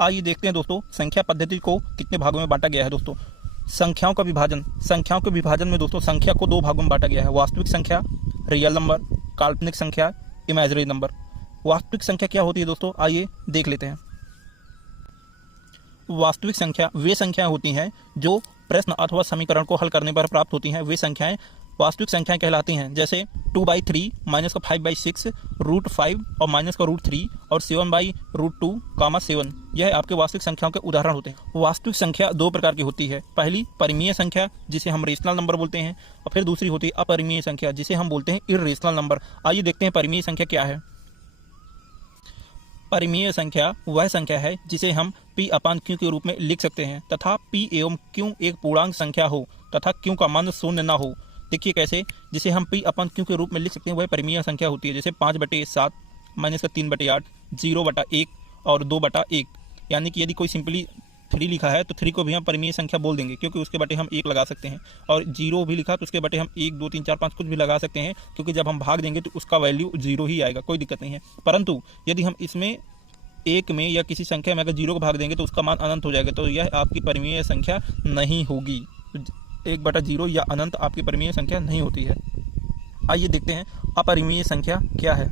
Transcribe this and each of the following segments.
आइए देखते हैं दोस्तों संख्या पद्धति को कितने भागों में बांटा गया है। दोस्तों संख्याओं का विभाजन, संख्याओं के विभाजन में दोस्तों संख्या को दो भागों में बांटा गया है, वास्तविक संख्या रियल नंबर, काल्पनिक संख्या इमेजिनरी नंबर। वास्तविक संख्या क्या होती है दोस्तों, आइए देख लेते हैं। वास्तविक संख्या वे संख्याएं होती हैं जो प्रश्न अथवा समीकरण को हल करने पर प्राप्त होती हैं, वे संख्याएं वास्तविक संख्याएं कहलाती हैं। जैसे 2/3 माइनस का 5/6 √5 और माइनस का √3 और 7/√2 7, यह आपके वास्तविक संख्याओं के उदाहरण होते हैं। वास्तविक संख्या दो प्रकार की होती है, पहली परिमेय संख्या जिसे हम रेशनल नंबर बोलते हैं, और फिर दूसरी होती है अपरिमेय संख्या जिसे हम बोलते हैं इर्रेशनल नंबर। आइए देखते हैं परिमेय संख्या क्या है। परिमेय संख्या वह संख्या है जिसे हम P/Q के रूप में लिख सकते हैं तथा P एवं Q एक पूर्णांक संख्या हो तथा Q का मान 0 न हो। देखिए कैसे, जिसे हम P/Q के रूप में लिख सकते हैं वह परिमेय संख्या होती है। जैसे 5/7 माइनस का 3/8 0/1 और 2/1। यानी कि यदि कोई सिंपली 3 लिखा है तो 3 को भी हम परिमेय संख्या बोल देंगे क्योंकि उसके बटे हम 1 लगा सकते हैं, और 0 भी लिखा तो उसके बटे हम 1 2 3 4 5 कुछ भी लगा सकते हैं क्योंकि जब हम भाग देंगे तो उसका वैल्यू 0 ही आएगा, कोई दिक्कत नहीं है। परंतु यदि हम इसमें 1 में या किसी संख्या में अगर 0 को भाग देंगे तो उसका मान अनंत हो जाएगा, तो यह आपकी परिमेय संख्या नहीं होगी। 1/0 या अनंत आपकी परिमेय संख्या नहीं होती है। आइए देखते हैं अपरिमेय संख्या क्या है।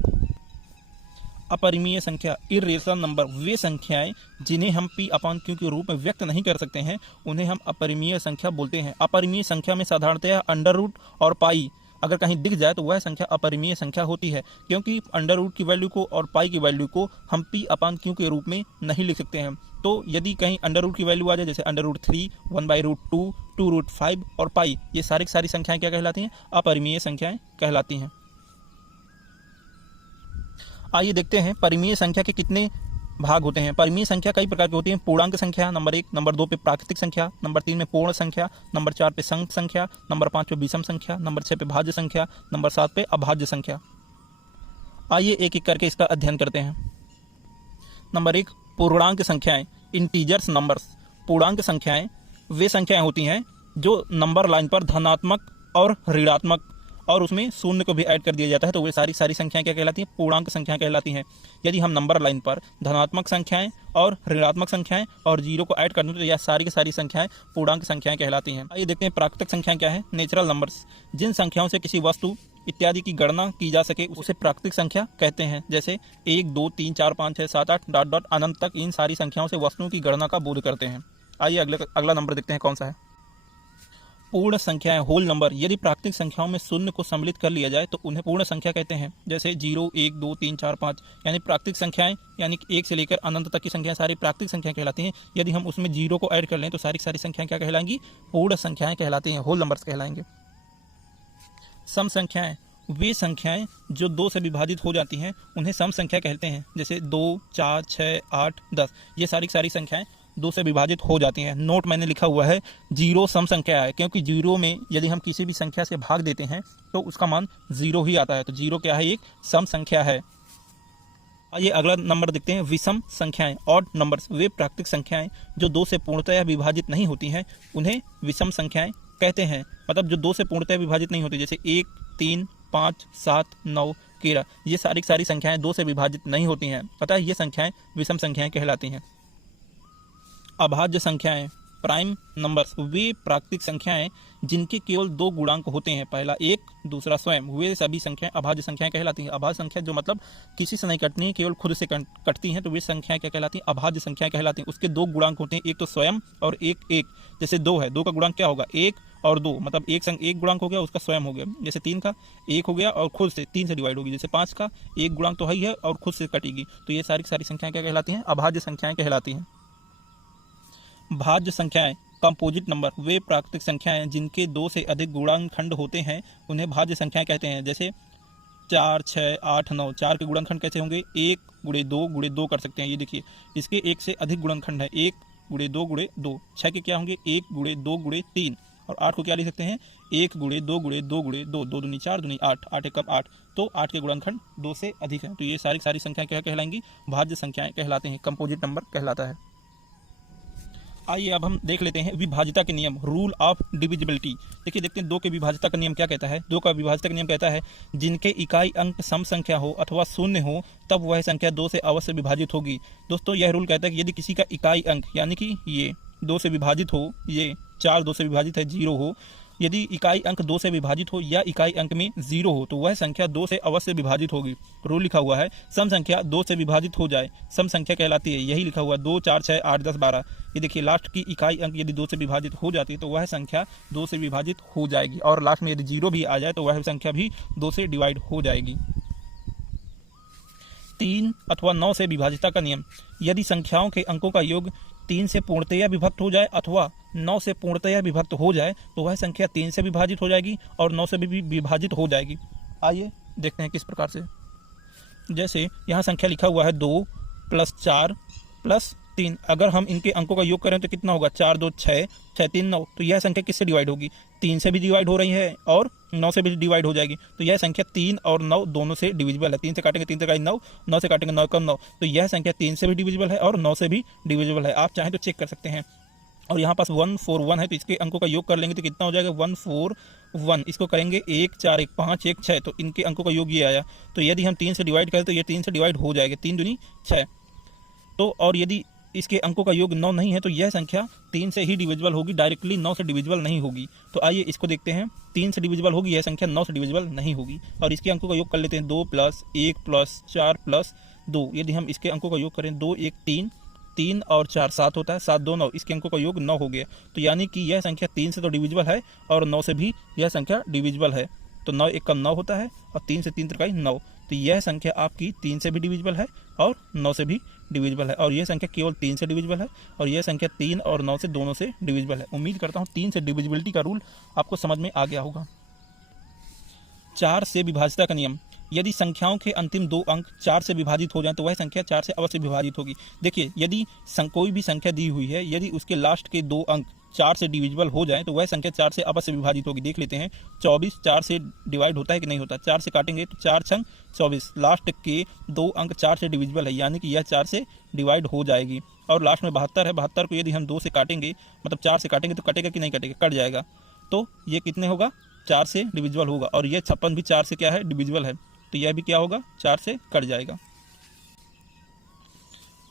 अपरिमेय संख्या इर्रेशनल नंबर वे संख्याएं जिन्हें हम P/Q के रूप में व्यक्त नहीं कर सकते हैं उन्हें हम अपरिमेय संख्या बोलते हैं। अपरिमेय संख्या में साधारणतः अंडर रूट और पाई अगर कहीं दिख जाए तो वह संख्या अपरिमेय संख्या होती है, क्योंकि अंडर रूट की वैल्यू को और पाई की वैल्यू को हम P/Q के रूप में नहीं लिख सकते हैं। तो यदि कहीं अंडर रूट की वैल्यू आ जाए जैसे अंडर रूट 3, 1/√2, 2√5 और पाई, ये सारी संख्याएं क्या कहलाती हैं, अपरिमेय संख्याएं कहलाती हैं। आइए देखते हैं परिमेय संख्या के कितने भाग होते हैं। परिमेय संख्या कई प्रकार की होती है। पूर्णांक संख्या नंबर 1, नंबर 2 पे प्राकृतिक संख्या, नंबर 3 में पूर्ण संख्या, नंबर 4 पे संक संख्या, नंबर 5 पे विषम संख्या, नंबर 6 पे भाज्य संख्या, नंबर 7 पे अभाज्य संख्या। आइए एक एक करके इसका अध्ययन करते हैं। नंबर 1, पूर्णांक संख्याएं इंटीजर्स नंबर्स। पूर्णांक संख्याएं वे संख्याएं होती हैं जो नंबर लाइन पर धनात्मक और ऋणात्मक और उसमें शून्य को भी ऐड कर दिया जाता है, तो वे सारी संख्याएं क्या कहलाती हैं, पूर्णांक संख्याएं कहलाती हैं। यदि हम नंबर लाइन पर धनात्मक संख्याएं और ऋणात्मक संख्याएं और 0 को ऐड कर दें तो यह सारी संख्याएं पूर्णांक संख्याएं कहलाती हैं। आइए देखते हैं प्राकृतिक संख्याएं क्या है। नेचुरल नंबर्स, जिन संख्याओं से किसी वस्तु इत्यादि की गणना की जा सके उसे प्राकृतिक संख्या कहते हैं। जैसे 1 2 3 4 5 6 7 8 ... अनंत तक इन सारी संख्याओं से वस्तुओं की गणना का बोध करते हैं। आइए अगला नंबर देखते हैं कौन सा है। पूर्ण संख्याएं होल नंबर, यदि प्राकृतिक संख्याओं में शून्य को सम्मिलित कर लिया जाए तो उन्हें पूर्ण संख्या कहते हैं। जैसे 0 1 2 3 4 5, यानी प्राकृतिक संख्याएं यानी 1 से लेकर अनंत तक की संख्याएं सारी प्राकृतिक संख्याएं कहलाती हैं। यदि हम उसमें 0 को ऐड कर लें तो सारी संख्याएं क्या कहलाएंगी, पूर्ण संख्याएं कहलाती हैं, होल नंबर्स कहलाएंगे। सम संख्याएं वे संख्याएं जो 2 से विभाजित हो जाती हैं उन्हें सम संख्या कहते हैं। जैसे 2 4 6 8 10, ये सारी संख्याएं 2 से विभाजित हो जाती हैं। नोट मैंने लिखा हुआ है 0 सम संख्या है, क्योंकि 0 में यदि हम किसी भी संख्या से भाग देते हैं तो उसका मान 0 ही आता है, तो 0 क्या है, एक सम संख्या है। आइए अगला नंबर देखते हैं। विषम संख्याएं ऑड नंबर्स, वे प्राकृतिक संख्याएं जो 2 से पूर्णतः विभाजित नहीं होती हैं उन्हें विषम संख्याएं कहते हैं। मतलब जो 2 से पूर्णतः विभाजित नहीं होती, जैसे 1 3 5 7 9 13, ये सारी संख्याएं 2 से विभाजित नहीं होती हैं, अतः ये संख्याएं विषम संख्याएं कहलाती हैं। अभाज्य संख्याएं प्राइम नंबर्स, वे प्राकृतिक संख्याएं जिनके केवल 2 गुणांक होते हैं, पहला 1 दूसरा स्वयं, वे सभी संख्याएं अभाज्य संख्याएं कहलाती हैं। अभाज्य संख्या जो मतलब किसी से नहीं कटनी है, केवल खुद से कटती हैं, तो वे संख्याएं क्या कहलाती हैं, अभाज्य संख्याएं कहलाती हैं। उसके 2 गुणांक होते हैं, एक तो स्वयं और एक 1। जैसे 2 है, 2 का गुणांक क्या होगा, 1 और 2, मतलब एक गुणांक हो गया उसका स्वयं हो गया। जैसे 3 का 1 हो गया और खुद से 3 से डिवाइड होगी। जैसे 5 का 1 गुणांक तो है ही है और खुद से कटेगी, तो ये सारी संख्याएं क्या कहलाती हैं, अभाज्य संख्याएं कहलाती हैं। भाज्य संख्याएं कंपोजिट नंबर, वे प्राकृतिक संख्याएं जिनके 2 से अधिक गुणांक खंड होते हैं उन्हें भाज्य संख्याएं कहते हैं। जैसे 4 6 8 9, 4 के गुणनखंड कैसे होंगे, 1 × 2 × 2 कर सकते हैं। ये देखिए इसके 1 से अधिक गुणनखंड है, 1 × 2 × 2। 6 के क्या होंगे, 1 × 2 × 3। और 8 को क्या लिख सकते हैं, 1 × 2 × 2 × 2, 2 दूनी 4 दूनी 8, 8 एकम 8, तो 8 के गुणनखंड 2 से अधिक है, तो ये सारी संख्याएं क्या कहलाएंगी, भाज्य संख्याएं कहलाते हैं, कंपोजिट नंबर कहलाता है। आइए अब हम देख लेते हैं विभाज्यता के नियम, रूल ऑफ डिविजिबिलिटी। देखिए देखते हैं 2 के विभाज्यता का नियम क्या कहता है। 2 का विभाज्यता का नियम कहता है जिनके इकाई अंक सम संख्या हो अथवा शून्य हो तब वह संख्या 2 से अवश्य विभाजित होगी। दोस्तों यह रूल कहता है कि यदि किसी का इकाई अंक यानी कि ये 2 से विभाजित हो, ये 4 2 से विभाजित है 0 हो, यदि इकाई अंक 2 से विभाजित हो या इकाई अंक में 0 हो तो वह संख्या 2 से अवश्य विभाजित होगी। रूल लिखा हुआ है सम संख्या 2 से विभाजित हो जाए सम संख्या कहलाती है। यही लिखा हुआ है 2 4 6 8 10 12। ये देखिए लास्ट की इकाई अंक यदि 2 से विभाजित हो जाती है तो वह संख्या 2 से विभाजित हो जाएगी, और लास्ट में यदि 0 भी आ जाए तो वह संख्या भी 2 से डिवाइड हो जाएगी। 3 अथवा 9 से विभाज्यता का नियम, यदि संख्याओं के अंकों का योग 3 से पूर्णतया विभक्त हो जाए अथवा 9 से पूर्णतया विभक्त हो जाए तो वह संख्या 3 से विभाजित हो जाएगी और 9 से भी विभाजित हो जाएगी। आइए देखते हैं किस प्रकार से। जैसे यहाँ संख्या लिखा हुआ है 2 + 4 + 3। अगर हम इनके अंकों का योग करें तो कितना होगा, 4 2 6 6 3 9। तो यह संख्या किससे डिवाइड होगी, 3 से भी डिवाइड हो रही है और 9 से भी डिवाइड हो जाएगी। तो यह संख्या 3 और 9 दोनों से डिविजिबल है। 3 से काटेंगे 3 से काटेंगे 9, 9 से काटेंगे 9 कम 9। तो यह संख्या 3 से भी डिविजिबल है और 9 से भी डिविजिबल है। आप चाहें तो चेक कर सकते हैं। और यहाँ पास 141 है तो इसके अंकों का योग कर लेंगे तो कितना हो जाएगा, 141। इसको करेंगे 1 4 1 5 1 6, तो इनके अंकों का योग ये आया। तो यदि हम 3 से डिवाइड करें तो ये 3 से डिवाइड हो जाएगा, 3 दूनी 6। तो और यदि इसके अंकों का योग 9 नहीं है तो यह संख्या 3 से ही डिविजिबल होगी, डायरेक्टली 9 से डिविजिबल नहीं होगी। तो आइए इसको देखते हैं। 3 से डिविजिबल होगी यह संख्या, 9 से डिविजिबल नहीं होगी। और इसके अंकों का योग कर लेते हैं, 2 + 1 + 4 + 2। यदि हम इसके अंकों का योग करें 2 1 3, 3 और 4 7 होता है, 7 2 9। इसके अंकों का योग 9 हो गया। तो यानी कि यह संख्या 3 से तो डिविजिबल है और 9 से भी यह संख्या डिविजिबल है। तो 9 1 का 9 होता है और 3 से 3 त्रिकाई 9। तो यह संख्या आपकी 3 से भी डिविजिबल है और 9 से भी डिविजिबल है। और यह संख्या केवल 3 से डिविजिबल है और यह संख्या 3 और 9 से दोनों से डिविजिबल है। उम्मीद करता हूँ 3 से डिविजिबिलिटी का रूल आपको समझ में आ गया होगा। 4 से विभाज्यता का नियम, यदि संख्याओं के अंतिम 2 अंक 4 से विभाजित हो जाएं तो वह संख्या 4 से अवश्य विभाजित होगी। देखिए यदि कोई भी संख्या दी हुई है, यदि उसके लास्ट के 2 अंक 4 से डिविजिबल हो जाए तो वह संख्या 4 से अवश्य विभाजित होगी। देख लेते हैं 24 4 से डिवाइड होता है कि नहीं होता। 4 से काटेंगे तो 4 छंग 24। लास्ट के 2 अंक 4 से डिविजिबल है यानी कि यह 4 से डिवाइड हो जाएगी। और लास्ट में 72 है, 72 को यदि हम 2 से काटेंगे, मतलब 4 से काटेंगे तो कटेगा कि नहीं कटेगा, कट जाएगा। तो ये कितने होगा, 4 से डिविजिबल होगा। और यह 56 भी 4 से क्या है, डिविजिबल है। तो यह भी क्या होगा, 4 से कट जाएगा।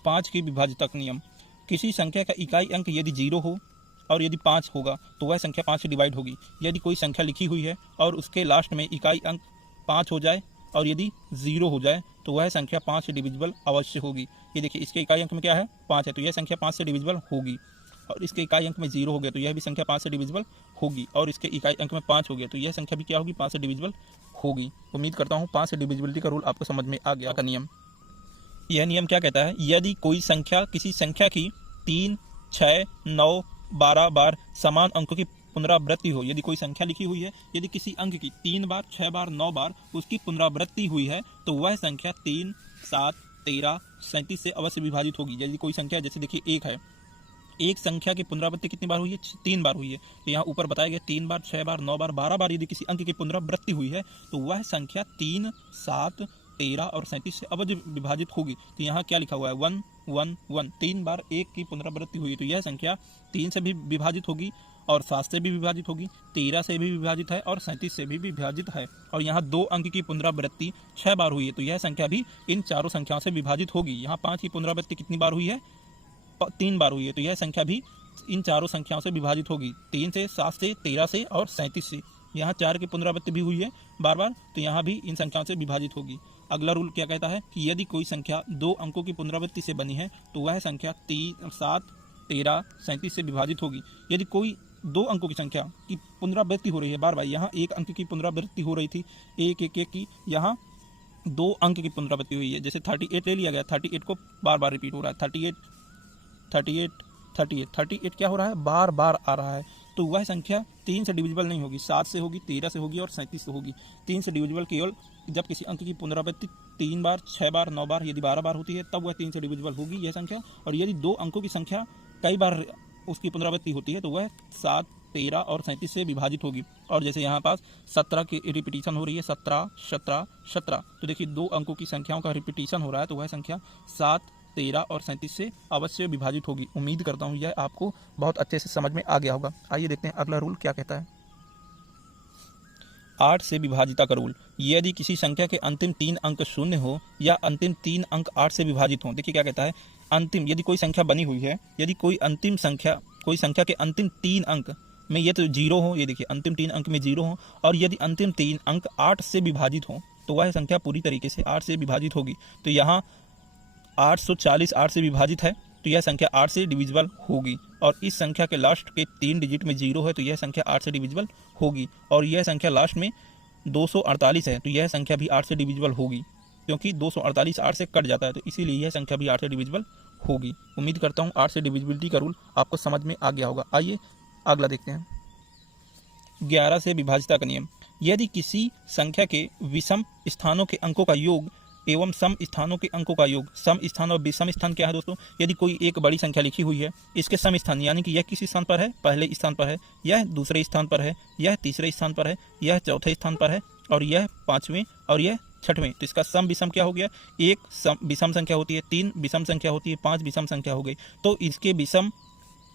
5 की विभाज्यता का नियम, किसी संख्या का इकाई अंक यदि 0 हो और यदि 5 होगा तो वह संख्या 5 से डिवाइड होगी। यदि कोई संख्या लिखी हुई है और उसके लास्ट में इकाई अंक 5 हो जाए और यदि 0 हो जाए तो वह संख्या 5 से डिविजिबल अवश्य होगी। ये देखिए इसके इकाई अंक में क्या है, 5 है, तो यह संख्या 5 से डिविजिबल होगी। और इसके इकाई अंक में 0 हो गया तो यह भी संख्या 5 से डिविजिबल होगी। और इसके इकाई अंक में 5 हो गया तो यह संख्या भी क्या होगी, 5 से डिविजिबल होगी। उम्मीद करता हूँ 5 से डिविजिबिलिटी का रूल आपको समझ में आ गया। का नियम, यह नियम क्या कहता है, यदि कोई संख्या किसी संख्या की 3 6 9 12 बार समान अंकों की पुनरावृत्ति हो, यदि कोई संख्या लिखी हुई है, यदि किसी अंक की 3 बार 6 बार 9 बार उसकी पुनरावृत्ति हुई है तो वह संख्या 3 7 13 37 से अवश्य विभाजित होगी। यदि कोई संख्या, जैसे देखिए 1 है, एक संख्या की पुनरावृत्ति कितनी बार हुई है, 3 बार हुई है। तो यहाँ ऊपर बताया गया 3 बार 6 बार 9 बार 12 बार यदि किसी अंक की पुनरावृत्ति हुई है तो वह संख्या 3 7 13 और 37 से अवश्य विभाजित होगी। तो यहाँ क्या लिखा हुआ है, 1 1 1। 3 बार 1 की पुनरावृत्ति हुई तो यह संख्या 3 से भी विभाजित होगी और 7 से भी विभाजित होगी, 13 से भी विभाजित है और 37 से भी विभाजित है। और यहाँ 2 अंक की पुनरावृत्ति 6 बार हुई है तो यह संख्या भी इन चारों संख्याओं से विभाजित होगी। यहाँ 5 की पुनरावृत्ति कितनी बार हुई है, 3 बार हुई है तो यह संख्या भी इन चारों संख्याओं से विभाजित होगी, 3 से 7 से 13 से और 37 से। यहाँ 4 की पुनरावृत्ति भी हुई है बार बार तो यहाँ भी इन संख्याओं से विभाजित होगी। अगला रूल क्या कहता है कि यदि कोई संख्या 2 अंकों की पुनरावृत्ति से बनी है तो वह संख्या 3 7 13 37 से विभाजित होगी। यदि कोई 2 अंकों की संख्या की पुनरावृत्ति हो रही है बार बार, यहाँ 1 अंक की पुनरावृत्ति हो रही थी 1 1 1 की, यहाँ 2 अंक की पुनरावृत्ति हुई है, जैसे 38 ले लिया गया, 38 को बार बार रिपीट हो रहा है, 38 38 38 38 क्या हो रहा है, बार बार आ रहा है। तो वह संख्या 3 से डिविजिबल नहीं होगी, 7 से होगी, 13 से होगी और 37 से होगी। 3 से डिविजिबल केवल जब किसी अंक की पुनरावृत्ति 3 बार 6 बार 9 बार यदि 12 बार होती है तब वह 3 से डिविजिबल होगी यह संख्या। और यदि 2 अंकों की संख्या कई बार उसकी पुनरावृत्ति होती है तो वह 7 13 और 37 से विभाजित होगी। और जैसे यहाँ पास 17 की रिपीटिशन हो रही है, 17 17 17। तो देखिए 2 अंकों की संख्याओं का रिपीटिशन हो रहा है तो वह संख्या 7 13 और 37 से अवश्य विभाजित होगी। उम्मीद करता हूँ यह आपको बहुत अच्छे से समझ में आ गया होगा। आइए देखते हैं अगला रूल क्या कहता है। 8 से विभाजिता का रूल। यदि किसी संख्या के अंतिम 3 अंक शून्य हो या अंतिम 3 अंक 8 से विभाजित हो। देखिए क्या कहता है, अंतिम यदि कोई संख्या बनी हुई है, यदि कोई संख्या के अंतिम 3 अंक में ये तो 0 हो, ये देखिए अंतिम 3 अंक में 0 हो, और यदि अंतिम 3 अंक 8 से विभाजित हो तो वह संख्या पूरी तरीके से 8 से विभाजित होगी। तो यहाँ 840 8 से विभाजित है तो यह संख्या 8 से डिविजिबल होगी, और इस संख्या के लास्ट के 3 डिजिट में 0 है तो यह संख्या 8 से डिविजिबल होगी, और यह संख्या लास्ट में 248 है तो यह संख्या भी 8 से डिविजिबल होगी, क्योंकि 248 8 से कट जाता है तो इसीलिए यह संख्या भी 8 से डिविजिबल होगी। उम्मीद करता हूँ 8 से डिविजिबिलिटी का रूल आपको समझ में आ गया होगा। आइए अगला देखते हैं। 11 से विभाजिता का नियम। यदि किसी संख्या के विषम स्थानों के अंकों का योग एवं सम स्थानों के अंकों का योग, सम स्थान और विषम स्थान क्या है दोस्तों, यदि कोई एक बड़ी संख्या लिखी हुई है, इसके सम स्थान यानी कि यह किस स्थान पर है, पहले स्थान पर है, यह दूसरे स्थान पर है, यह तीसरे स्थान पर है, यह चौथे स्थान पर है, और यह 5वें और यह 6वें, तो इसका सम विषम क्या हो गया, एक विषम संख्या होती है, 3 विषम संख्या होती है, 5 विषम संख्या हो गई, तो इसके विषम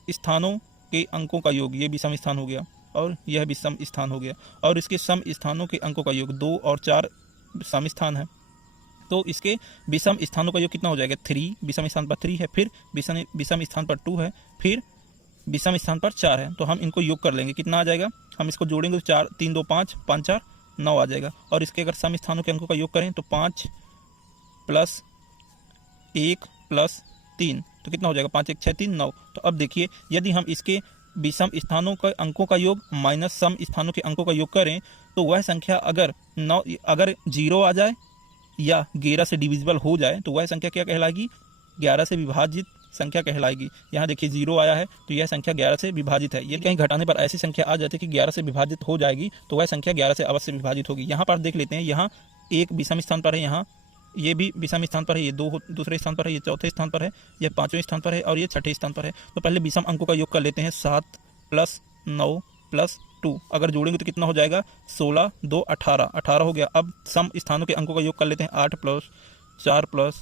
स्थानों के अंकों का योग, ये विषम स्थान हो गया और यह विषम स्थान हो गया, और इसके सम स्थानों के अंकों का योग 2 और 4 सम स्थान है, तो इसके विषम स्थानों का योग कितना हो जाएगा, 3 विषम स्थान पर 3 है, फिर विषम स्थान पर 2 है, फिर विषम स्थान पर 4 है, तो हम इनको योग कर लेंगे, कितना आ जाएगा, हम इसको जोड़ेंगे तो 4 3 2 5 5 4 9 आ जाएगा, और इसके अगर सम स्थानों के अंकों का योग करें तो 5 + 1 + 3 तो कितना हो जाएगा, 5 1 6 3 9। तो अब देखिए यदि हम इसके विषम स्थानों के अंकों का योग माइनस सम स्थानों के अंकों का योग करें तो वह संख्या अगर 0 आ जाए या 11 से डिविजिबल हो जाए तो वह संख्या क्या कहलाएगी, 11 से विभाजित संख्या कहलाएगी। यहाँ देखिए 0 आया है तो यह संख्या 11 से विभाजित है। यदि कहीं घटाने पर ऐसी संख्या आ जाती है कि 11 से विभाजित हो जाएगी तो वह संख्या 11 से अवश्य विभाजित होगी। यहाँ पर देख लेते हैं, यहाँ एक विषम स्थान पर है, यहाँ ये भी विषम स्थान पर है, ये दूसरे स्थान पर है, ये चौथे स्थान पर है, यह 5वें स्थान पर है और ये 6ठे स्थान पर है। तो पहले विषम अंकों का योग कर लेते हैं, 7 + 9 + 2 अगर जोड़ेंगे तो कितना हो जाएगा, 16 2 18 18 हो गया। अब सम स्थानों के अंकों का योग कर लेते हैं, 8 + 4 +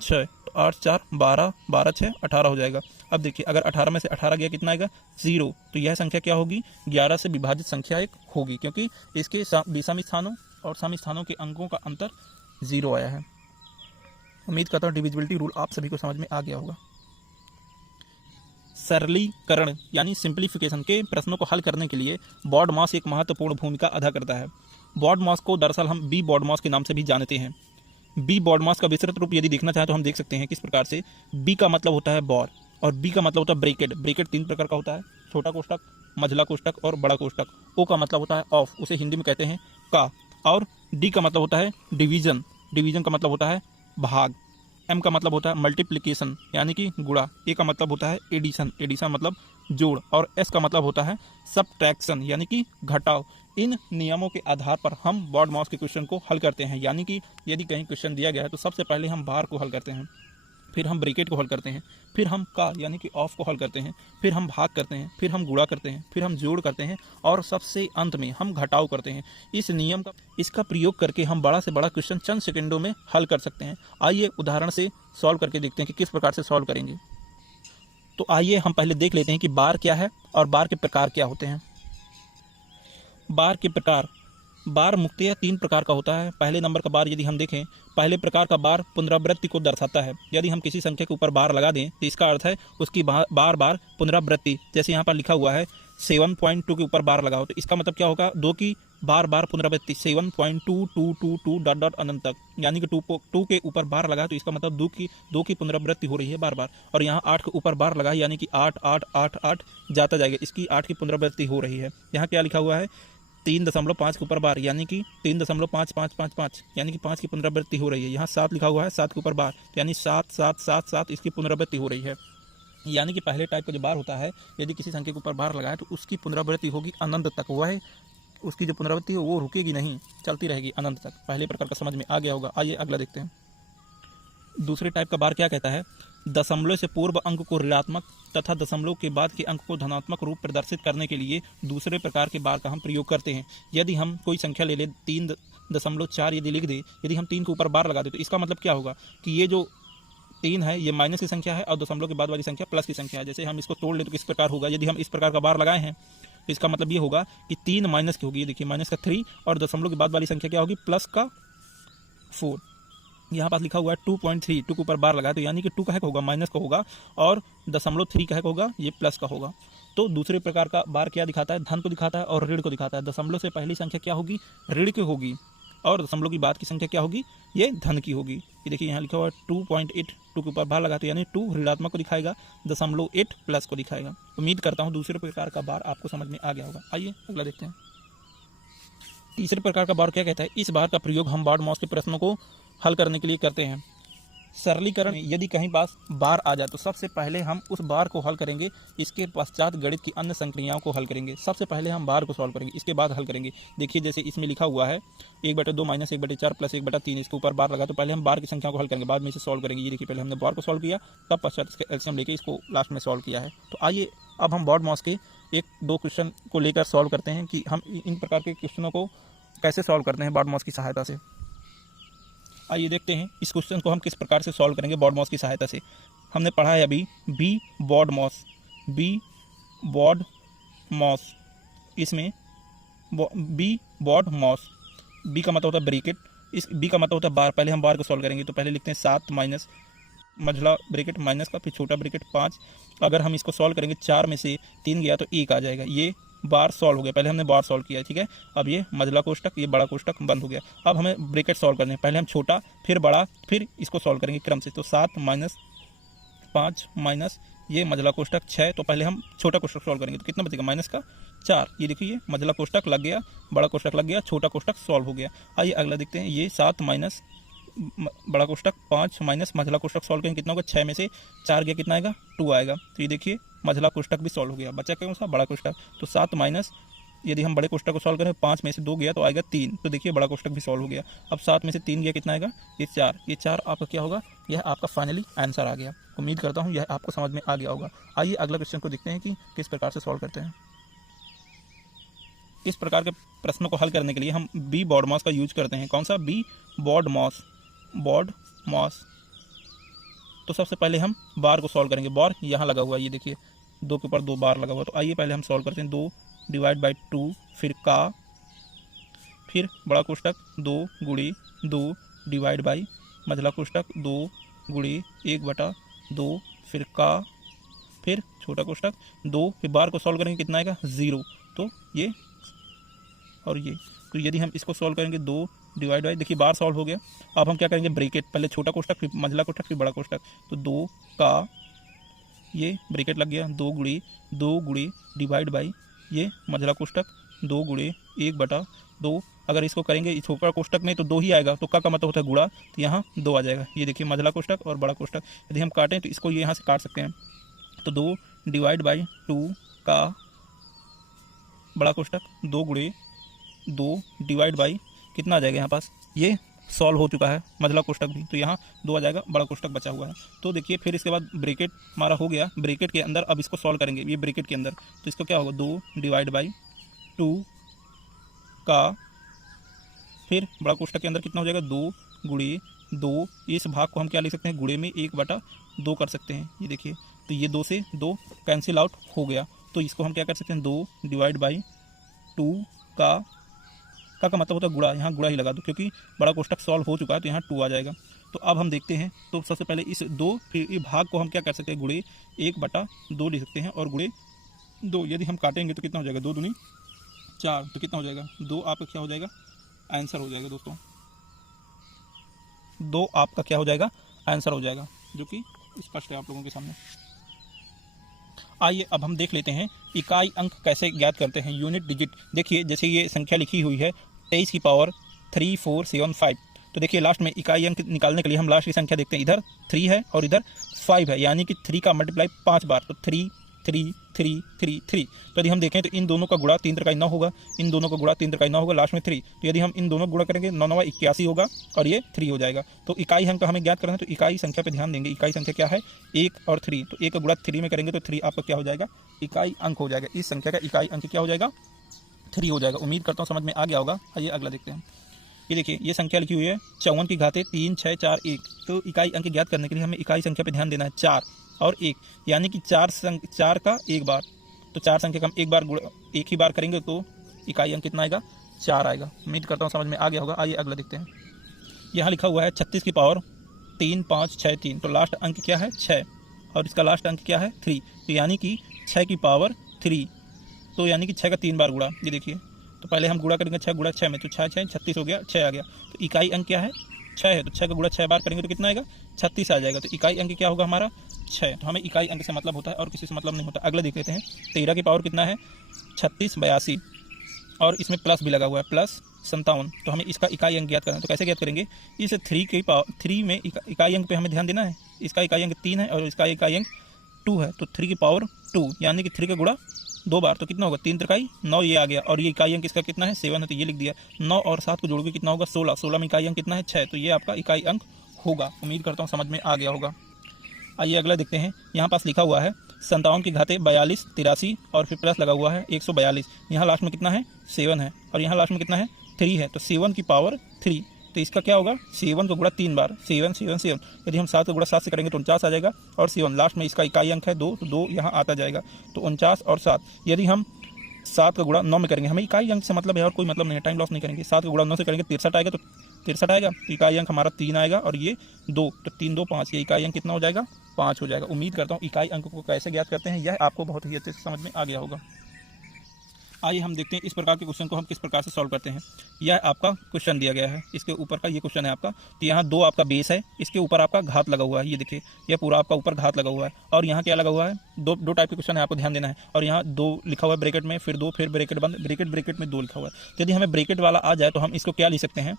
6 तो 8 4 12 12 6 18 हो जाएगा। अब देखिए अगर 18 में से 18 गया कितना आएगा, 0, तो यह संख्या क्या होगी, 11 से विभाजित संख्या एक होगी, क्योंकि इसके विषम स्थानों और सम स्थानों के अंकों का अंतर 0 आया है। उम्मीद करता हूँ डिविजिबिलिटी रूल आप सभी को समझ में आ गया होगा। सरलीकरण यानी सिंप्लीफिकेशन के प्रश्नों को हल करने के लिए बॉड मास एक महत्वपूर्ण भूमिका अदा करता है। बॉड मास को दरअसल हम बी बॉड मास के नाम से भी जानते हैं। बी बॉड मास का विस्तृत रूप यदि देखना चाहें तो हम देख सकते हैं किस प्रकार से। बी का मतलब होता है बॉर और बी का मतलब होता है ब्रैकेट। ब्रैकेट 3 प्रकार का होता है, छोटा कोष्टक, मझला कोष्टक और बड़ा कोष्टक। ओ का मतलब होता है ऑफ, उसे हिंदी में कहते हैं का। और डी का मतलब होता है डिवीजन, डिवीजन का मतलब होता है भाग। एम का मतलब होता है मल्टीप्लिकेशन यानी कि गुणा। ए का मतलब होता है एडिशन, एडिशन मतलब जोड़। और एस का मतलब होता है सबट्रैक्शन यानी कि घटाव। इन नियमों के आधार पर हम बॉड मास के क्वेश्चन को हल करते हैं। यानी कि यदि कहीं क्वेश्चन दिया गया है तो सबसे पहले हम बार को हल करते हैं, फिर हम ब्रैकेट को हल करते हैं, फिर हम का यानी कि ऑफ को हल करते हैं, फिर हम भाग करते हैं, फिर हम गुणा करते हैं, फिर हम जोड़ करते हैं और सबसे अंत में हम घटाव करते हैं। इस नियम का इसका प्रयोग करके हम बड़ा से बड़ा क्वेश्चन चंद सेकंडों में हल कर सकते हैं। आइए उदाहरण से सॉल्व करके देखते हैं कि किस प्रकार से सॉल्व करेंगे। तो आइए हम पहले देख लेते हैं कि बार क्या है और बार के प्रकार क्या होते हैं। बार के प्रकार, बार मुख्यतः 3 प्रकार का होता है। पहले नंबर का बार यदि हम देखें, पहले प्रकार का बार पुनरावृत्ति को दर्शाता है। यदि हम किसी संख्या के ऊपर बार लगा दें तो इसका अर्थ है उसकी बार बार पुनरावृत्ति। जैसे यहाँ पर लिखा हुआ है 7.2 के ऊपर बार लगाओ तो इसका मतलब क्या होगा, 2 की बार बार पुनरावृत्ति 7.2222 डॉट डॉट अनंत तक, यानी कि 2 के ऊपर बार लगा तो इसका मतलब 2 की पुनरावृत्ति हो रही है बार बार। और यहाँ 8 के ऊपर बार लगा यानी कि 8 8 8 8 जाता जाएगा, इसकी 8 की पुनरावृत्ति हो रही है। यहाँ क्या लिखा हुआ है 3.5 के ऊपर बार यानी कि 3.5555 यानी कि 5 की पुनरावृत्ति हो रही है। यहाँ 7 लिखा हुआ है 7 के ऊपर बार यानी 7 7 7 7 इसकी पुनरावृत्ति हो रही है। यानी कि पहले टाइप का जो बार होता है यदि किसी संख्या के ऊपर बार लगाए तो उसकी पुनरावृत्ति होगी अनंत तक, वह उसकी जो पुनरावृत्ति है वो रुकेगी नहीं, चलती रहेगी अनंत तक। पहले प्रकार का समझ में आ गया होगा। आइए अगला देखते हैं। दूसरे टाइप का बार क्या कहता है, दशमलव से पूर्व अंक को ऋणात्मक तथा दशमलव के बाद के अंक को धनात्मक रूप प्रदर्शित करने के लिए दूसरे प्रकार के बार का हम प्रयोग करते हैं। यदि हम कोई संख्या ले लें 3.4 यदि लिख दें, यदि हम 3 के ऊपर बार लगा दें तो इसका मतलब क्या होगा कि ये जो 3 है ये माइनस की संख्या है और दशमलव के बाद वाली संख्या प्लस की संख्या है। जैसे हम इसको तोड़ ले तो किस प्रकार होगा, यदि हम इस प्रकार का बार लगाए हैं तो इसका मतलब ये होगा कि 3 माइनस की होगी। ये देखिए माइनस का 3 और दशमलव के बाद वाली संख्या क्या होगी, प्लस का 4। यहाँ पास लिखा हुआ है 2.3, 2 के ऊपर बार लगा है तो यानी कि 2 का होगा माइनस का होगा और दशमलव 3 का होगा ये प्लस का होगा। तो दूसरे प्रकार का बार क्या दिखाता है, धन को दिखाता है और ऋण को दिखाता है। दशमलव से पहली संख्या क्या होगी, ऋण की होगी और दशमलव की बाद की संख्या क्या होगी, ये धन की होगी। ये देखिए यहाँ लिखा हुआ है 2.8, 2 के ऊपर बार लगा तो यानी 2 ऋणात्मक को दिखाएगा, दशमलव 8 प्लस को दिखाएगा। उम्मीद करता हूँ दूसरे प्रकार का बार आपको समझ में आ गया होगा। आइए अगला देखते हैं। तीसरे प्रकार का बार क्या कहता है, इस बार का प्रयोग हम बार्ड-मॉस के प्रश्नों को हल करने के लिए करते हैं। सरलीकरण, यदि कहीं पास बार आ जाए तो सबसे पहले हम उस बार को हल करेंगे, इसके पश्चात गणित की अन्य संक्रियाओं को हल करेंगे। सबसे पहले हम बार को सॉल्व करेंगे, इसके बाद हल करेंगे। देखिए जैसे इसमें लिखा हुआ है 1/2 माइनस 1/4 प्लस 1/3, इसके ऊपर बार लगा तो पहले हम बार की संख्या को हल करेंगे, बाद में इसे सॉल्व करेंगे। ये देखिए पहले हमने बार को सॉल्व किया, तब पश्चात इसके एलसीएम लेके इसको लास्ट में सॉल्व किया है। तो आइए अब हम बार्ड-मॉस के 1-2 क्वेश्चन को लेकर सॉल्व करते हैं कि हम इन प्रकार के क्वेश्चनों को कैसे सॉल्व करते हैं बार्ड-मॉस की सहायता से। आइए देखते हैं इस क्वेश्चन को हम किस प्रकार से सॉल्व करेंगे बार्ड-मॉस की सहायता से। हमने पढ़ा है अभी बी बार्ड-मॉस, बी बार्ड-मॉस, इसमें बी बार्ड-मॉस, बी का मतलब होता है ब्रैकेट, इस बी का मतलब होता है बार। पहले हम बार को सॉल्व करेंगे तो पहले लिखते हैं 7 माइनस मझला ब्रैकेट माइनस का, फिर छोटा ब्रैकेट 5। अगर हम इसको सॉल्व करेंगे 4 में से 3 गया तो 1 आ जाएगा। ये बार सॉल्व हो गया, पहले हमने बार सॉल्व किया, ठीक है। अब ये मझला कोष्टक, ये बड़ा कोष्टक बंद हो गया। अब हमें ब्रैकेट सॉल्व करने हैं, पहले हम छोटा फिर बड़ा फिर इसको सॉल्व करेंगे क्रम से। तो 7 माइनस 5 माइनस ये मझला कोष्टक 6, तो पहले हम छोटा कोष्टक सॉल्व करेंगे तो कितना बचेगा, माइनस का 4। ये देखिए ये मझला कोष्टक लग गया, बड़ा कोष्टक लग गया, छोटा कोष्टक सॉल्व हो गया। आइए अगला देखते हैं, ये 7 माइनस बड़ा कोष्टक 5 माइनस मझला कोष्टक सॉल्व करेंगे कितना होगा, 6 में से 4 गया कितना आएगा, 2 आएगा। तो ये देखिए मझला कोष्टक भी सॉल्व हो गया, बचा क्या उसका, बड़ा कोष्टक। तो 7 माइनस यदि हम बड़े कोष्टक को सॉल्व करें 5 में से 2 गया तो आएगा 3, तो देखिए बड़ा कोष्टक भी सॉल्व हो गया। अब 7 में से 3 गया कितना आएगा, ये 4, ये 4 आपका क्या होगा, यह आपका फाइनली आंसर आ गया। उम्मीद करता हूँ यह आपको समझ में आ गया होगा। आइए अगला क्वेश्चन को देखते हैं कि किस प्रकार से सॉल्व करते हैं। इस प्रकार के प्रश्नों को हल करने के लिए हम बी बार्ड-मॉस का यूज करते हैं। कौन सा, बी बार्ड-मॉस, बार्ड-मॉस। तो सबसे पहले हम बार को सॉल्व करेंगे, बार यहाँ लगा हुआ है, ये देखिए 2 के ऊपर 2 बार लगा हुआ। तो आइए पहले हम सॉल्व करते हैं, 2 डिवाइड बाई 2, फिर का, फिर बड़ा कोष्टक 2 गुणी 2 डिवाइड बाई मझला कोष्टक 2 गुणी 1/2, फिर का, फिर छोटा कोष्टक 2, फिर बार को सॉल्व करेंगे कितना आएगा, 0। तो ये और ये, तो यदि हम इसको सॉल्व करेंगे 2 डिवाइड बाई, देखिए बार सॉल्व हो गया। अब हम क्या करेंगे, ब्रैकेट, पहले छोटा कोष्टक फिर मझला कोष्टक फिर बड़ा कोष्टक। तो 2 का, ये ब्रैकेट लग गया, 2 गुणी डिवाइड बाई ये मझला कोष्टक 2 गुणे 1/2। अगर इसको करेंगे इस छोटा कोष्टक में तो 2 ही आएगा, तो का मतलब होता है गुणा, तो यहाँ 2 आ जाएगा। ये देखिए मझला कोष्टक और बड़ा कोष्टक, यदि हम काटें तो इसको ये यहाँ से काट सकते हैं। तो 2 डिवाइड बाई 2 का बड़ा कोष्टक 2 गुणे 2 डिवाइड बाई कितना आ जाएगा, यहाँ पास ये सॉल्व हो चुका है मझला कोष्टक भी, तो यहाँ 2 आ जाएगा, बड़ा कोष्टक बचा हुआ है। तो देखिए फिर इसके बाद ब्रैकेट हमारा हो गया, ब्रैकेट के अंदर अब इसको सॉल्व करेंगे, ये ब्रैकेट के अंदर, तो इसको क्या होगा, 2 डिवाइड बाई 2 का, फिर बड़ा कोष्टक के अंदर कितना हो जाएगा, 2 गुणे 2, इस भाग को हम क्या लिख सकते हैं, गुणे में 1/2 कर सकते हैं। ये देखिए तो ये 2 से 2 कैंसिल आउट हो गया, तो इसको हम क्या कर सकते हैं, 2 डिवाइड बाई 2 का मतलब होता है गुणा, यहाँ गुणा ही लगा दो क्योंकि बड़ा कोष्टक सॉल्व हो चुका है, तो यहाँ 2 आ जाएगा। तो अब हम देखते हैं, तो सबसे पहले इस 2 फिर ये भाग को हम क्या कर सकते हैं, गुणे 1/2 लिख सकते हैं, और गुणे 2 यदि हम काटेंगे तो कितना हो जाएगा, 2 दूनी 4, तो कितना हो जाएगा, 2 आपका क्या हो जाएगा, आंसर हो जाएगा दोस्तों, 2 आपका क्या हो जाएगा, आंसर हो जाएगा, जो कि स्पष्ट है आप लोगों के सामने। आइए अब हम देख लेते हैं इकाई अंक कैसे ज्ञात करते हैं, यूनिट डिजिट। देखिए जैसे ये संख्या लिखी हुई है 23 की पावर 3475, तो देखिए लास्ट में इकाई अंक निकालने के लिए हम लास्ट की संख्या देखते हैं, इधर 3 है और इधर 5 है, यानी कि 3 का मल्टीप्लाई 5 बार, तो 3 3 3 3 3। तो यदि हम देखें तो इन दोनों का गुणा 3 3 9 होगा, इन दोनों का गुणा 3 3 9 होगा, लास्ट में 3। तो यदि हम इन दोनों गुणा करेंगे 9 9 81 होगा और ये 3 हो जाएगा। तो इकाई अंक हमें ज्ञात करना है, तो इकाई संख्या पे ध्यान देंगे। इकाई संख्या क्या है, 1 और 3, तो 1 का गुणा 3 में करेंगे तो 3 आपका क्या हो जाएगा, इकाई अंक हो जाएगा। इस संख्या का इकाई अंक क्या हो जाएगा, 3 हो जाएगा। उम्मीद करता हूँ समझ में आ गया होगा। आइए अगला देखते हैं। ये देखिए ये संख्या लिखी हुई है 54 की घाते 3 6 4 1। तो इकाई अंक ज्ञात करने के लिए हमें इकाई संख्या पे ध्यान देना है 4 और 1, यानी कि 4 का एक बार। तो 4 संख्या का हम एक ही बार करेंगे तो इकाई अंक कितना आएगा, 4 आएगा। उम्मीद करता हूँ समझ में आ गया होगा। आइए अगला देखते हैं। यहाँ लिखा हुआ है 36 की पावर 3 5 6 3। तो लास्ट अंक क्या है, 6, और इसका लास्ट अंक क्या है, 3। तो यानी कि 6 की पावर 3, तो यानी कि 6 का 3 बार गुणा। ये देखिए, तो पहले हम गुणा करेंगे 6 गुणा 6 में, तो 6 6 36 हो गया, 6 आ गया। तो इकाई अंक क्या है, 6 है। तो 6 का गुणा 6 बार करेंगे तो कितना आएगा, 36 आ जाएगा। तो इकाई अंक क्या होगा हमारा, 6। तो हमें इकाई अंक से मतलब होता है और किसी से मतलब नहीं होता। अगला देख लेते हैं। 13 की पावर कितना है, 36 82, और इसमें प्लस भी लगा हुआ है, प्लस 57। तो हमें इसका इकाई अंक ज्ञात करना है। तो कैसे ज्ञात करेंगे, इस 3 की पावर 3 में इकाई अंक पे हमें ध्यान देना है। इसका इकाई अंक 3 है और इसका इकाई अंक 2 है। तो 3 की पावर 2, यानी कि 3 का गुणा 2 बार, तो कितना होगा, 3 त्रिकाई 9, ये आ गया। और ये इकाई अंक इसका कितना है, 7 है, तो ये लिख दिया। 9 और 7 को जोड़ के कितना होगा, 16। 16 में इकाई अंक कितना है, 6। तो ये आपका इकाई अंक होगा। उम्मीद करता हूँ समझ में आ गया होगा। आइए अगला देखते हैं। यहाँ पास लिखा हुआ है 57 की घाते 42 83, और फिर प्लस लगा हुआ है 142। यहाँ लास्ट में कितना है, 7 है, और यहाँ लास्ट में कितना है, 3 है। तो 7 की पावर 3। तो इसका क्या होगा, 7 को गुणा 3 बार, 7 7 7। यदि हम 7 को गुणा 7 से करेंगे तो 49 आ जाएगा, और 7 लास्ट में इसका इकाई अंक है 2, तो 2 यहाँ आता जाएगा। तो 49 और 7। यदि हम 7 का गुणा 9 में करेंगे, हमें इकाई अंक से मतलब है और कोई मतलब नहीं है, टाइम लॉस नहीं करेंगे। 7 का गुणा 9 से करेंगे 63 आएगा, तो 63 आएगा। तो इकाई अंक हमारा 3 आएगा, और ये 2, तो 3 2 5, ये इकाई अंक कितना हो जाएगा, 5 हो जाएगा। उम्मीद करता हूँ इकाई अंक को कैसे ज्ञात करते हैं यह आपको बहुत ही अच्छे से समझ में आ गया होगा। आइए हम देखते हैं इस प्रकार के क्वेश्चन को हम किस प्रकार से सॉल्व करते हैं। यह आपका क्वेश्चन दिया गया है, इसके ऊपर का ये क्वेश्चन है आपका। तो यहाँ 2 आपका बेस है, इसके ऊपर आपका घात लगा हुआ है। ये देखिए, यह पूरा आपका ऊपर घात लगा हुआ है, और यहाँ क्या लगा हुआ है, दो टाइप के क्वेश्चन है, आपको ध्यान देना है। और यहाँ 2 लिखा हुआ है ब्रैकेट में, फिर 2, फिर ब्रैकेट बंद, ब्रैकेट में 2 लिखा हुआ है। यदि हमें ब्रैकेट वाला आ जाए तो हम इसको क्या लिख सकते हैं,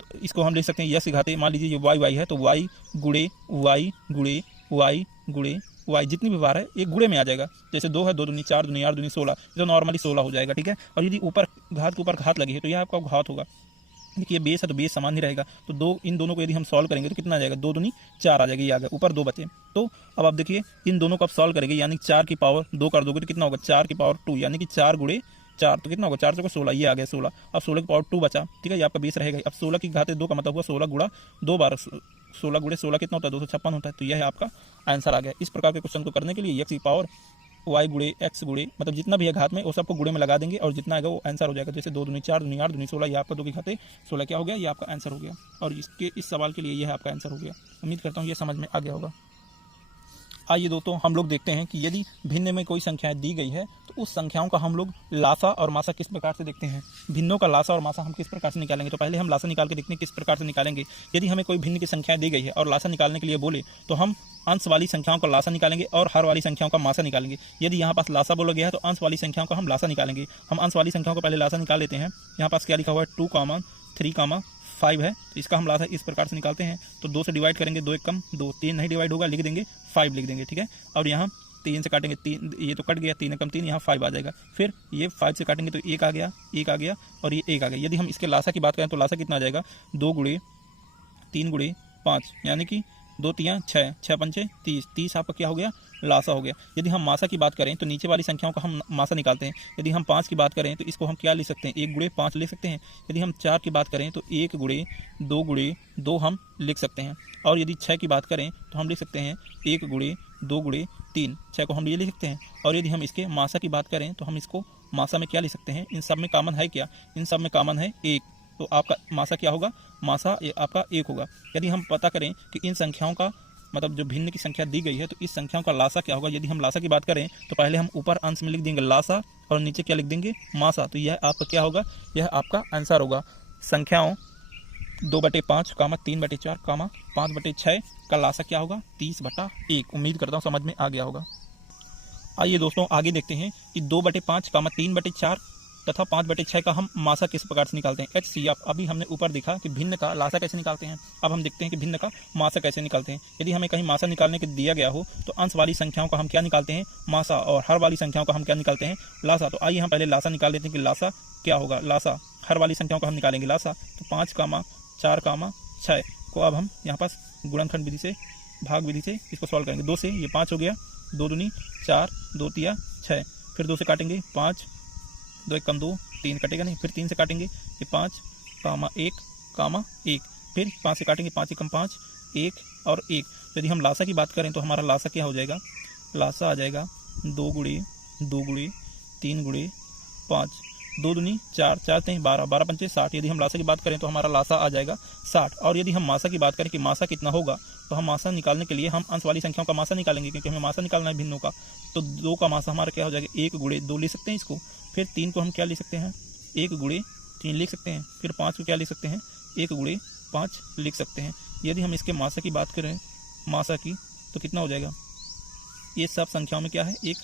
तो इसको हम लिख सकते हैं यस की घाते, मान लीजिए ये y है, तो y गुणे y गुणे y गुणे y, जितनी भी बार है एक गुणे में आ जाएगा। जैसे 2 है, 2 दूनी 4 दूनी 8 दूनी 16, तो नॉर्मली 16 हो जाएगा, ठीक है। और यदि ऊपर घात के ऊपर घात लगी है तो यह आपका घात होगा। देखिए बेस है तो बेस समान ही रहेगा। तो 2, इन दोनों को यदि हम सॉल्व करेंगे तो कितना आ जाएगा, 2 दूनी 4 आ जाएगा, ये आ गया। ऊपर 2 बचे। तो अब आप देखिए इन दोनों को आप सॉल्व करेंगे, यानी 4 की पावर 2 कर दोगे तो कितना होगा, 4 की पावर 2, यानी कि 4 गुणे 4, तो कितना होगा, 4 से 16, ये आ गया 16। अब 16 की पावर 2 बचा, ठीक है, ये आपका बेस रहेगा। अब 16 की घाते 2 का मतलब हुआ 16 गुणा 2 बार, 16 गुणे 16 कितना होता है, 256 होता है। तो यह है आपका आंसर आ गया। इस प्रकार के क्वेश्चन को करने के लिए x की पावर y गुणे x गुणे, मतलब जितना भी है घात में वो सबको गुणे में लगा देंगे, और जितना आएगा वो आंसर हो जाएगा। जैसे 2 दूनी 4 दूनी 8 दूनी 16, ये आपका 2 की घाते 16 क्या हो गया, ये आपका आंसर हो गया। और इसके इस सवाल के लिए यह आपका आंसर हो गया। उम्मीद करता हूँ ये समझ में आ गया होगा। आइए दोस्तों हम लोग देखते हैं कि यदि भिन्न में कोई संख्याएं दी गई है तो उस संख्याओं का हम लोग लासा और मासा किस प्रकार से देखते हैं। भिन्नों का लासा और मासा हम किस प्रकार से निकालेंगे। तो पहले हम लासा निकाल के देखते हैं किस प्रकार से निकालेंगे। यदि हमें कोई भिन्न की संख्याएं दी गई है और लासा निकालने के लिए बोले तो हम अंश वाली संख्याओं का लासा निकालेंगे और हर वाली संख्याओं का मासा निकालेंगे। यदि यहाँ पास लासा बोला गया है तो अंश वाली संख्याओं का हम लासा निकालेंगे। हम अंश वाली संख्याओं का पहले लासा निकाल लेते हैं। यहाँ पास क्या लिखा हुआ है, 2, 3, 5 है, तो इसका हम लासा इस प्रकार से निकालते हैं। तो 2 से डिवाइड करेंगे, 2 1 कम 2, 3 नहीं डिवाइड होगा, लिख देंगे 5 लिख देंगे, ठीक है। और यहाँ 3 से काटेंगे, 3 ये तो कट गया, 3 कम 3, यहाँ 5 आ जाएगा। फिर ये 5 से काटेंगे तो 1 आ गया, 1 आ गया, और ये 1 आ गया। यदि हम इसके लासा की बात करें तो लासा कितना आ जाएगा, 2 गुणे 3 गुणे 5, यानी कि 2 3 6, 6 पंचे 30, 30 आपका क्या हो गया, लासा हो गया। यदि हम मासा की बात करें तो नीचे वाली संख्याओं का हम मासा निकालते हैं। यदि हम 5 की बात करें तो इसको हम क्या लिख सकते हैं, 1 गुणे 5 लिख सकते हैं। यदि हम 4 की बात करें तो 1 गुणे 2 हम लिख सकते हैं। और यदि 6 की बात करें तो हम लिख सकते हैं 1 गुणे 2 गुणे 3, 6 को हम ये लिख सकते हैं। और यदि हम इसके मासा की बात करें तो हम इसको मासा में क्या लिख सकते हैं, इन सब में कॉमन है क्या, इन सब में कॉमन है 1, तो आपका मासा क्या होगा, मासा आपका 1 होगा। यदि हम पता करें कि इन संख्याओं का मतलब जो भिन्न की संख्या दी गई है तो इस संख्याओं का लासा क्या होगा। यदि हम लासा की बात करें तो पहले हम ऊपर अंश में लिख देंगे लासा और नीचे क्या लिख देंगे, मासा। तो यह आपका क्या होगा, यह आपका आंसर होगा। संख्याओं 2/5, 3/4, 5/6 का लासा क्या होगा, 30/1। उम्मीद करता हूँ समझ में आ गया होगा। आइए दोस्तों आगे देखते हैं कि 2/5, 3/4 तथा 5/6 का हम मासा किस प्रकार से निकालते हैं। HCF अभी हमने ऊपर देखा कि भिन्न का लासा कैसे निकालते हैं। अब हम देखते हैं कि भिन्न का मासा कैसे निकालते हैं। यदि हमें कहीं मासा निकालने के दिया गया हो तो अंश वाली संख्याओं का हम क्या निकालते हैं, मासा, और हर वाली संख्याओं का हम क्या निकालते हैं, लासा। तो आइए हम पहले लासा निकाल लेते हैं कि लासा क्या होगा। लासा हर वाली संख्याओं का हम निकालेंगे लासा। तो 5, 4, 6 को अब हम यहाँ पास गुणनखंड विधि से, भाग विधि से इसको सॉल्व करेंगे। 2 से ये 5 हो गया, 2 दूनी 4, 2 तिया 6, फिर 2 से काटेंगे 5, 2 1 कम 2, 3 कटेगा नहीं, फिर 3 से काटेंगे ये 5, 1 कामा 1, फिर 5 से काटेंगे, 5 एकम 5, 1 और 1। यदि हम लासा की बात करें तो हमारा लासा क्या हो जाएगा, लासा आ जाएगा 2 गुणे 2 गुणे 3 गुणे 5, 2 दूनी 4, 4 3 12, 12 पंचे 60। यदि हम लासा की बात करें तो हमारा लासा आ जाएगा 60। और यदि हम मासा की बात करें कि मासा कितना होगा, तो हम मासा निकालने के लिए हम अंश वाली संख्याओं का मासा निकालेंगे, क्योंकि हमें मासा निकालना है भिन्नों का। तो 2 का मासा हमारा क्या हो जाएगा, 1 गुणे 2 ले सकते हैं इसको। फिर 3 को हम क्या ले सकते हैं, 1 गुणे 3 लिख सकते हैं। फिर 5 को क्या लिख सकते हैं, 1 गुणे 5 लिख सकते हैं। यदि हम इसके मासा की बात करें, मासा की, तो कितना हो जाएगा, ये सब संख्याओं में क्या है, एक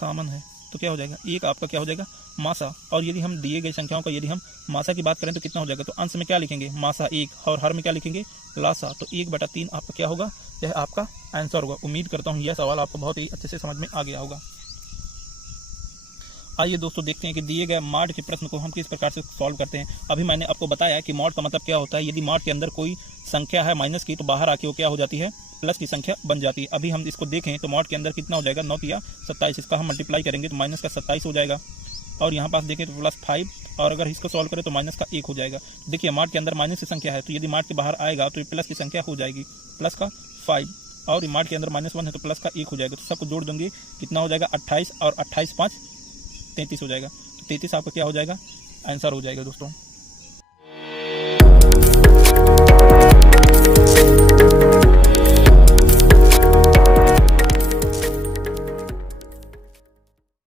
कॉमन है, तो क्या हो जाएगा, एक आपका क्या हो जाएगा, मासा। और यदि हम दिए गए संख्याओं का यदि हम मासा की बात करें तो कितना हो जाएगा, तो अंश में क्या लिखेंगे, मासा 1, और हर में क्या लिखेंगे, लासा। तो 1/3 आपका क्या होगा, यह आपका आंसर होगा। उम्मीद करता हूँ यह सवाल आपको बहुत ही अच्छे से समझ में आ गया होगा। आइए दोस्तों देखते हैं कि दिए गए मॉड के प्रश्न को हम किस प्रकार से सॉल्व करते हैं। अभी मैंने आपको बताया कि मॉड का मतलब क्या होता है। यदि मॉड के अंदर कोई संख्या है माइनस की, तो बाहर आके वो क्या हो जाती है, प्लस की संख्या बन जाती है। अभी हम इसको देखें तो मॉड के अंदर कितना हो जाएगा, 9 या 27, इसका हम मल्टीप्लाई करेंगे तो माइनस का 27 हो जाएगा। और यहाँ पास देखें तो +5, और अगर इसको सॉल्व करें तो माइनस का 1 हो जाएगा। देखिए मॉड के अंदर माइनस की संख्या है, तो यदि मॉड के बाहर आएगा तो ये प्लस की संख्या हो जाएगी, प्लस का 5, और मॉड के अंदर -1 है तो प्लस का 1 हो जाएगा। तो सबको जोड़ देंगे, कितना हो जाएगा, 28, और 28 5 33 हो जाएगा। तो 33 आपका क्या हो जाएगा, आंसर हो जाएगा दोस्तों।